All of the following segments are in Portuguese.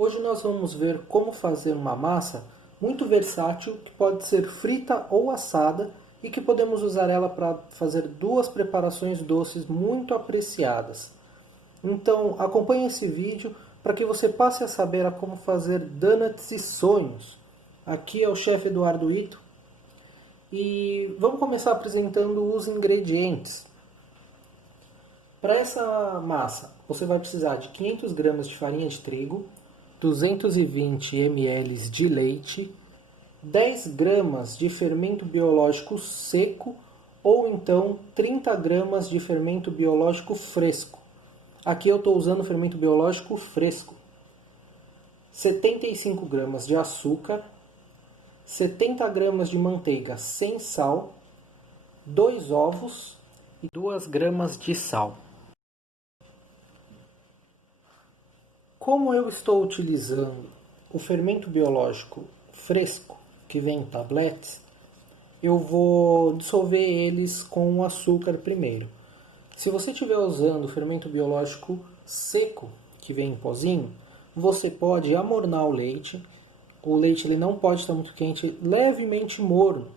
Hoje nós vamos ver como fazer uma massa muito versátil que pode ser frita ou assada e que podemos usar ela para fazer duas preparações doces muito apreciadas. Então acompanhe esse vídeo para que você passe a saber a como fazer donuts e sonhos. Aqui é o chefe Eduardo Ito e vamos começar apresentando os ingredientes. Para essa massa você vai precisar de 500 gramas de farinha de trigo, 220 ml de leite, 10 gramas de fermento biológico seco ou então 30 gramas de fermento biológico fresco. Aqui eu estou usando fermento biológico fresco. 75 gramas de açúcar, 70 gramas de manteiga sem sal, 2 ovos e 2 gramas de sal. Como eu estou utilizando o fermento biológico fresco, que vem em tabletes, eu vou dissolver eles com o açúcar primeiro. Se você estiver usando o fermento biológico seco, que vem em pozinho, você pode amornar o leite. O leite ele não pode estar muito quente, levemente morno.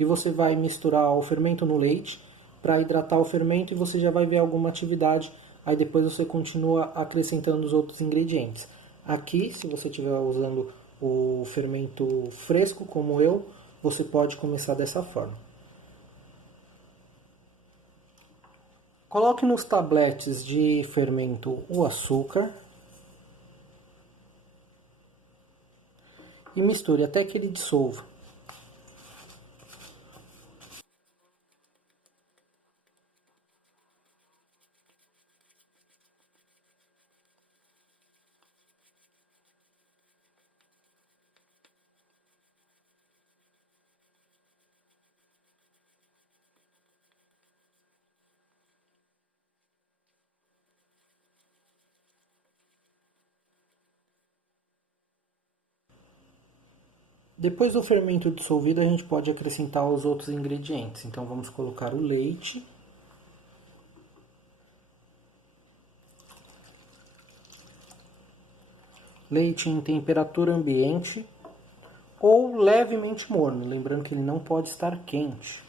E você vai misturar o fermento no leite para hidratar o fermento e você já vai ver alguma atividade. Aí depois você continua acrescentando os outros ingredientes. Aqui, se você estiver usando o fermento fresco, como eu, você pode começar dessa forma. Coloque nos tabletes de fermento o açúcar e misture até que ele dissolva. Depois do fermento dissolvido, a gente pode acrescentar os outros ingredientes. Então vamos colocar o leite, leite em temperatura ambiente ou levemente morno, lembrando que ele não pode estar quente.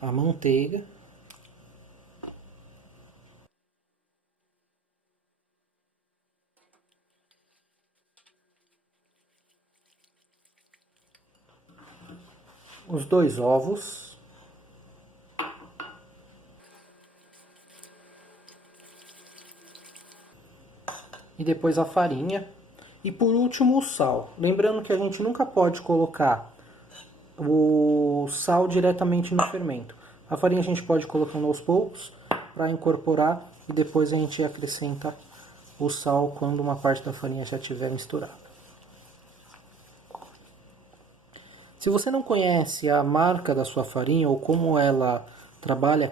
A manteiga. Os 2 ovos. E depois a farinha. E por último o sal. Lembrando que a gente nunca pode colocar o sal diretamente no fermento. A farinha a gente pode ir colocando aos poucos para incorporar e depois a gente acrescenta o sal quando uma parte da farinha já estiver misturada. Se você não conhece a marca da sua farinha ou como ela trabalha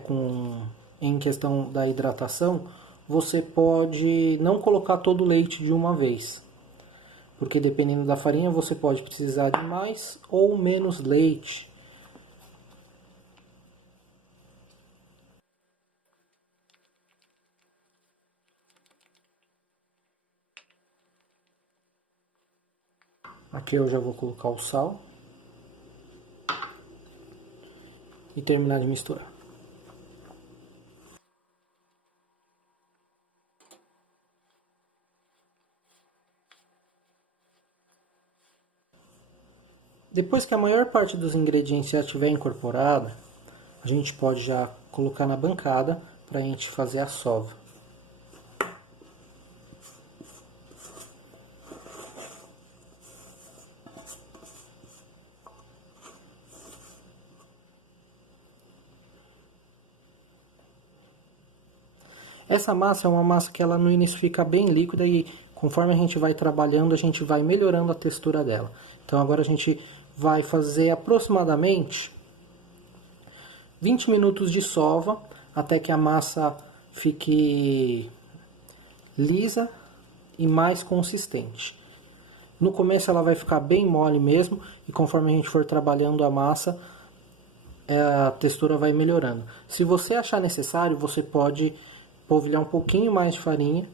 em questão da hidratação, você pode não colocar todo o leite de uma vez. Porque dependendo da farinha você pode precisar de mais ou menos leite. Aqui eu já vou colocar o sal. E terminar de misturar. Depois que a maior parte dos ingredientes já estiver incorporada, a gente pode já colocar na bancada para a gente fazer a sova. Essa massa é uma massa que ela no início fica bem líquida e conforme a gente vai trabalhando, a gente vai melhorando a textura dela. Então agora a gente vai fazer aproximadamente 20 minutos de sova até que a massa fique lisa e mais consistente. No começo ela vai ficar bem mole mesmo e conforme a gente for trabalhando a massa, a textura vai melhorando. Se você achar necessário, você pode polvilhar um pouquinho mais de farinha,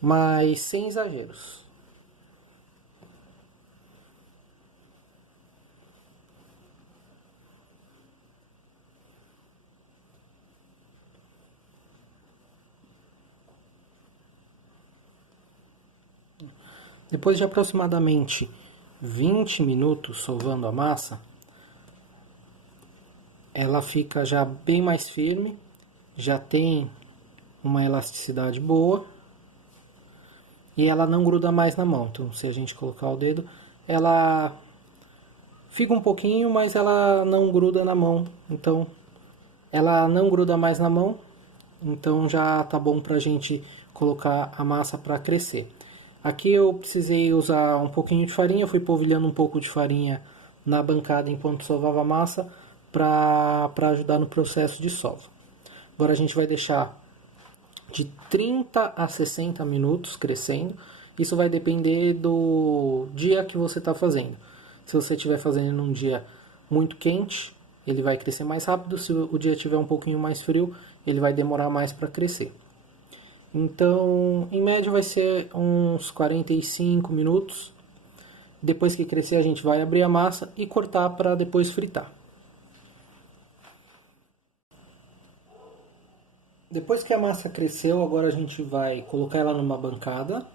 mas sem exageros. Depois de aproximadamente 20 minutos sovando a massa, ela fica já bem mais firme, já tem uma elasticidade boa e ela não gruda mais na mão. Então, se a gente colocar o dedo, ela fica um pouquinho, mas ela não gruda na mão. Então, ela não gruda mais na mão, então já tá bom pra gente colocar a massa para crescer. Aqui eu precisei usar um pouquinho de farinha, fui polvilhando um pouco de farinha na bancada enquanto sovava a massa para ajudar no processo de sova. Agora a gente vai deixar de 30 a 60 minutos crescendo. Isso vai depender do dia que você está fazendo. Se você estiver fazendo num dia muito quente, ele vai crescer mais rápido. Se o dia estiver um pouquinho mais frio, ele vai demorar mais para crescer. Então, em média vai ser uns 45 minutos. Depois que crescer, a gente vai abrir a massa e cortar para depois fritar. Depois que a massa cresceu, agora a gente vai colocar ela numa bancada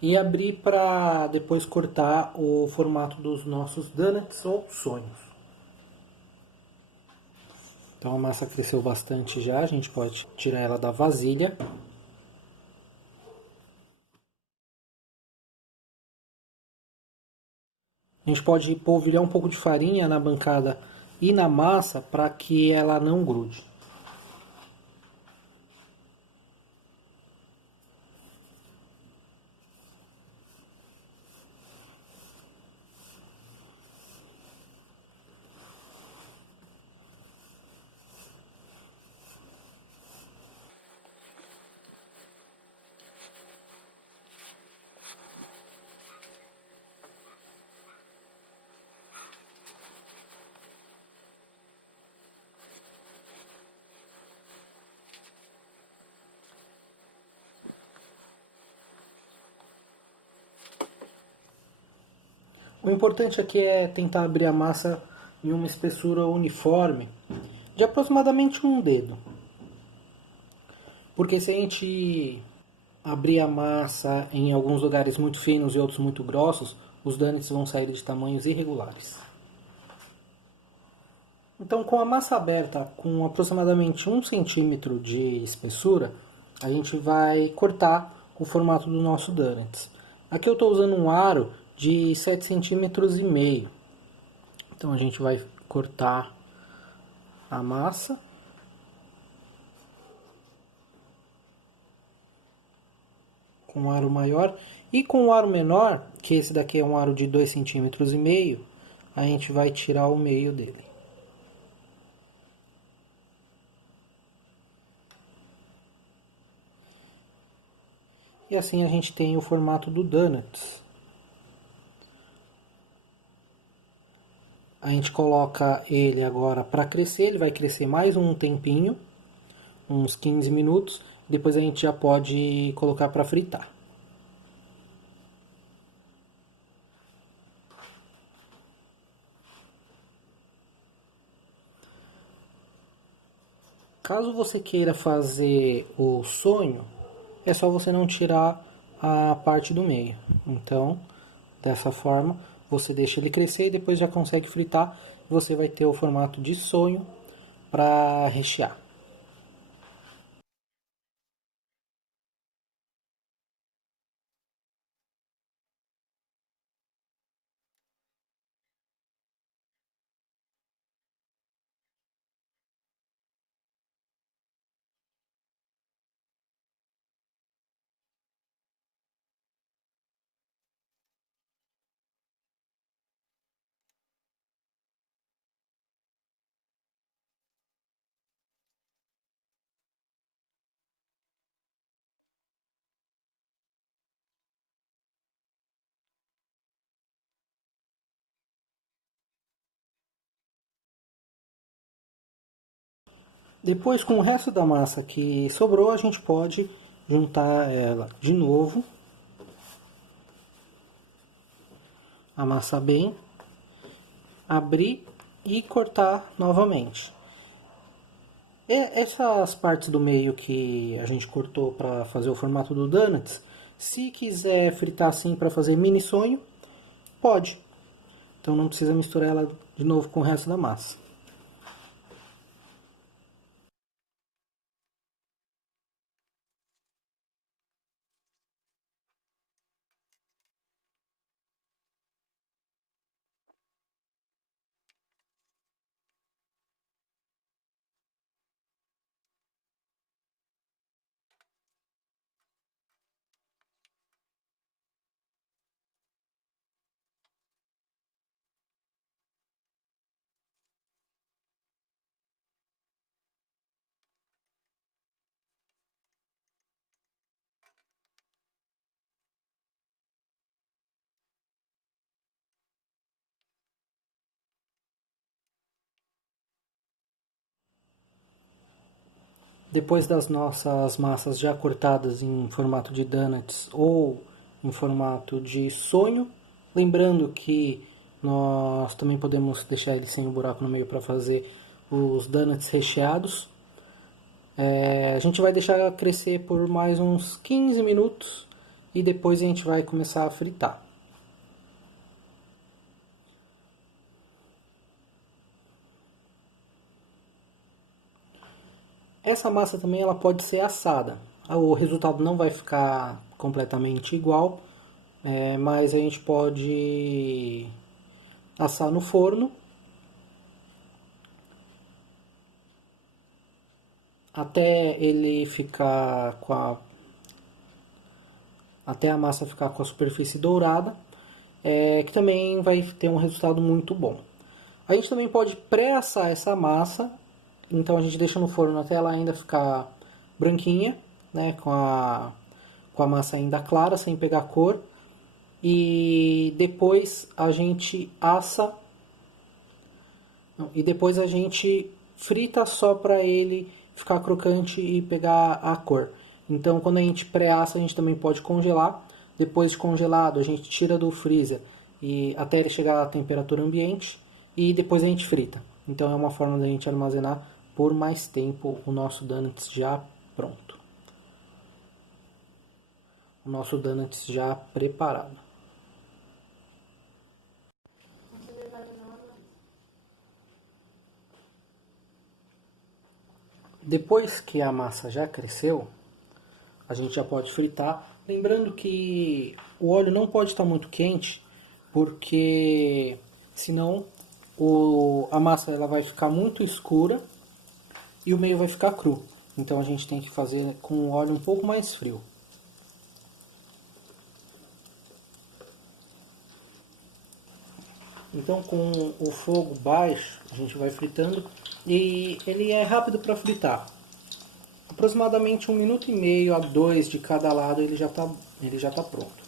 e abrir para depois cortar o formato dos nossos donuts ou sonhos. Então a massa cresceu bastante já, a gente pode tirar ela da vasilha. A gente pode polvilhar um pouco de farinha na bancada e na massa para que ela não grude. O importante aqui é tentar abrir a massa em uma espessura uniforme de aproximadamente um dedo. Porque se a gente abrir a massa em alguns lugares muito finos e outros muito grossos, os donuts vão sair de tamanhos irregulares. Então, com a massa aberta com aproximadamente 1 cm de espessura, a gente vai cortar o formato do nosso donuts. Aqui eu estou usando um aro de 7,5 cm. Então a gente vai cortar a massa. Com um aro maior. E com o aro menor, que esse daqui é um aro de 2,5 cm, a gente vai tirar o meio dele. E assim a gente tem o formato do donuts. A gente coloca ele agora para crescer, ele vai crescer mais um tempinho, uns 15 minutos, depois a gente já pode colocar para fritar. Caso você queira fazer o sonho, é só você não tirar a parte do meio. Então, dessa forma, você deixa ele crescer e depois já consegue fritar. Você vai ter o formato de sonho para rechear. Depois, com o resto da massa que sobrou, a gente pode juntar ela de novo, amassar bem, abrir e cortar novamente. E essas partes do meio que a gente cortou para fazer o formato do donuts, se quiser fritar assim para fazer mini sonho, pode. Então não precisa misturar ela de novo com o resto da massa. Depois das nossas massas já cortadas em formato de donuts ou em formato de sonho, lembrando que nós também podemos deixar ele sem o buraco no meio para fazer os donuts recheados. A gente vai deixar crescer por mais uns 15 minutos e depois a gente vai começar a fritar. Essa massa também ela pode ser assada. O resultado não vai ficar completamente igual, mas a gente pode assar no forno até ele ficar até a massa ficar com a superfície dourada, que também vai ter um resultado muito bom. A gente também pode pré-assar essa massa, então a gente deixa no forno até ela ainda ficar branquinha, né, com a massa ainda clara, sem pegar cor. E depois a gente assa, e depois a gente frita só para ele ficar crocante e pegar a cor. Então quando a gente pré-assa a gente também pode congelar. Depois de congelado a gente tira do freezer e até ele chegar à temperatura ambiente e depois a gente frita. Então é uma forma da gente armazenar por mais tempo o nosso donuts já pronto. O nosso donuts já preparado. Depois que a massa já cresceu, a gente já pode fritar. Lembrando que o óleo não pode estar muito quente, porque senão a massa ela vai ficar muito escura e o meio vai ficar cru. Então a gente tem que fazer com o óleo um pouco mais frio. Então com o fogo baixo a gente vai fritando e ele é rápido para fritar. Aproximadamente 1 minuto e meio a 2 de cada lado ele já tá pronto.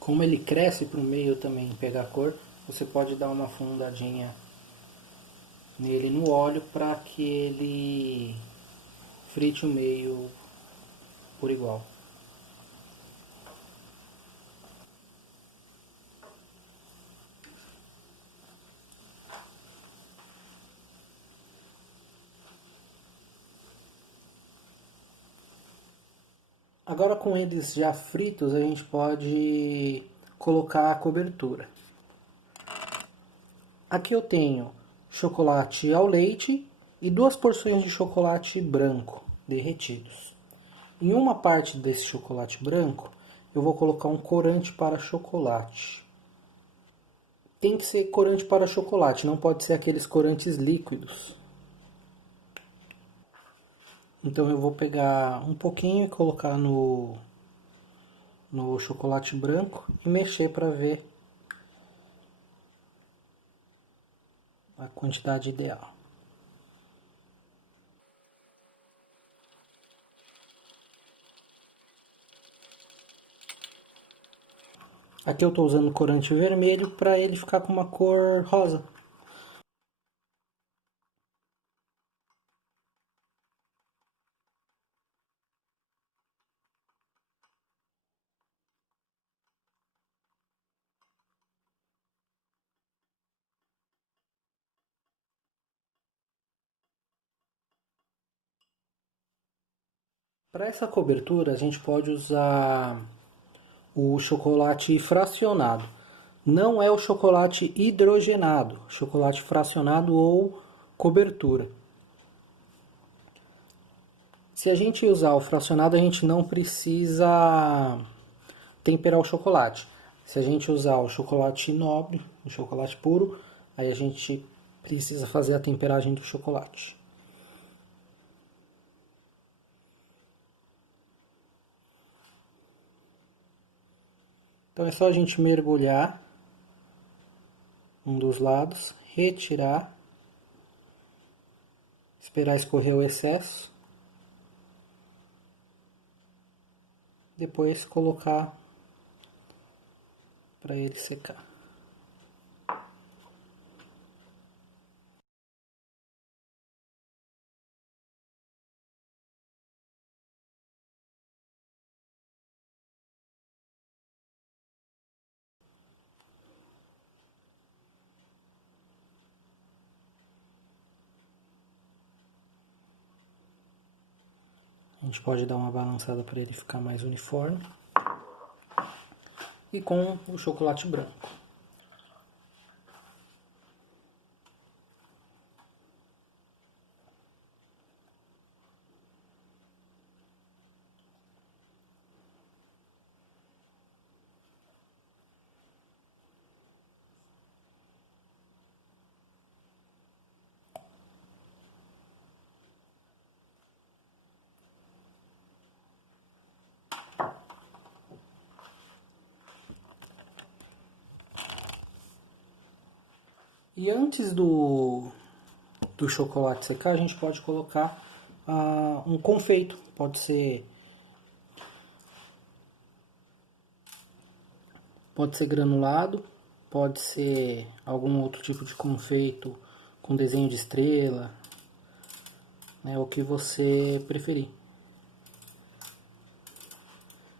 Como ele cresce para o meio também pegar cor, você pode dar uma afundadinha nele no óleo para que ele frite o meio por igual. Agora com eles já fritos, a gente pode colocar a cobertura. Aqui eu tenho chocolate ao leite e 2 porções de chocolate branco derretidos. Em uma parte desse chocolate branco, eu vou colocar um corante para chocolate. Tem que ser corante para chocolate, não pode ser aqueles corantes líquidos. Então eu vou pegar um pouquinho e colocar no chocolate branco e mexer para ver a quantidade ideal. Aqui eu estou usando corante vermelho para ele ficar com uma cor rosa. Para essa cobertura a gente pode usar o chocolate fracionado. Não é o chocolate hidrogenado, chocolate fracionado ou cobertura. Se a gente usar o fracionado, a gente não precisa temperar o chocolate. Se a gente usar o chocolate nobre, o chocolate puro, aí a gente precisa fazer a temperagem do chocolate. Então é só a gente mergulhar um dos lados, retirar, esperar escorrer o excesso, depois colocar para ele secar. A gente pode dar uma balançada para ele ficar mais uniforme. E com o chocolate branco. E antes do chocolate secar, a gente pode colocar um confeito. Pode ser granulado, pode ser algum outro tipo de confeito com desenho de estrela, né, o que você preferir.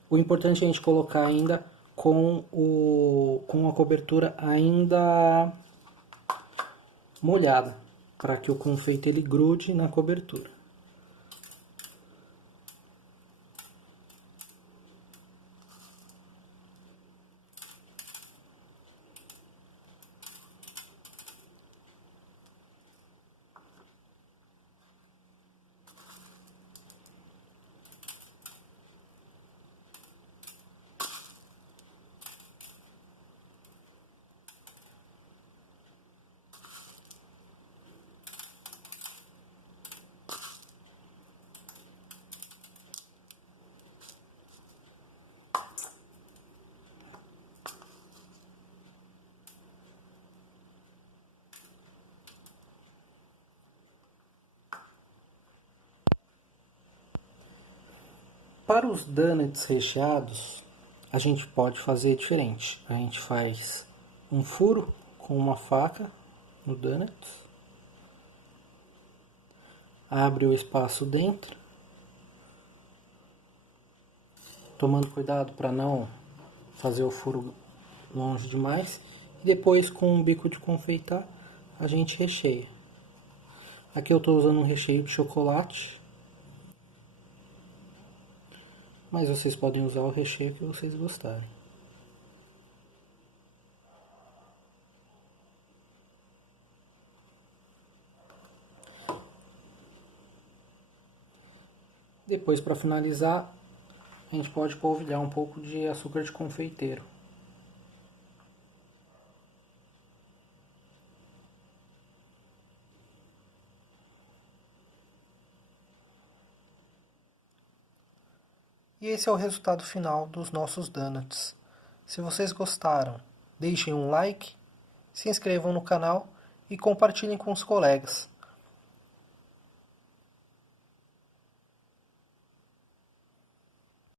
O importante é a gente colocar ainda com a cobertura ainda molhada, para que o confeito ele grude na cobertura. Para os donuts recheados, a gente pode fazer diferente. A gente faz um furo com uma faca no donut, abre o espaço dentro, tomando cuidado para não fazer o furo longe demais, e depois com um bico de confeitar a gente recheia. Aqui eu estou usando um recheio de chocolate, mas vocês podem usar o recheio que vocês gostarem. Depois, para finalizar, a gente pode polvilhar um pouco de açúcar de confeiteiro. E esse é o resultado final dos nossos donuts. Se vocês gostaram, deixem um like, se inscrevam no canal e compartilhem com os colegas.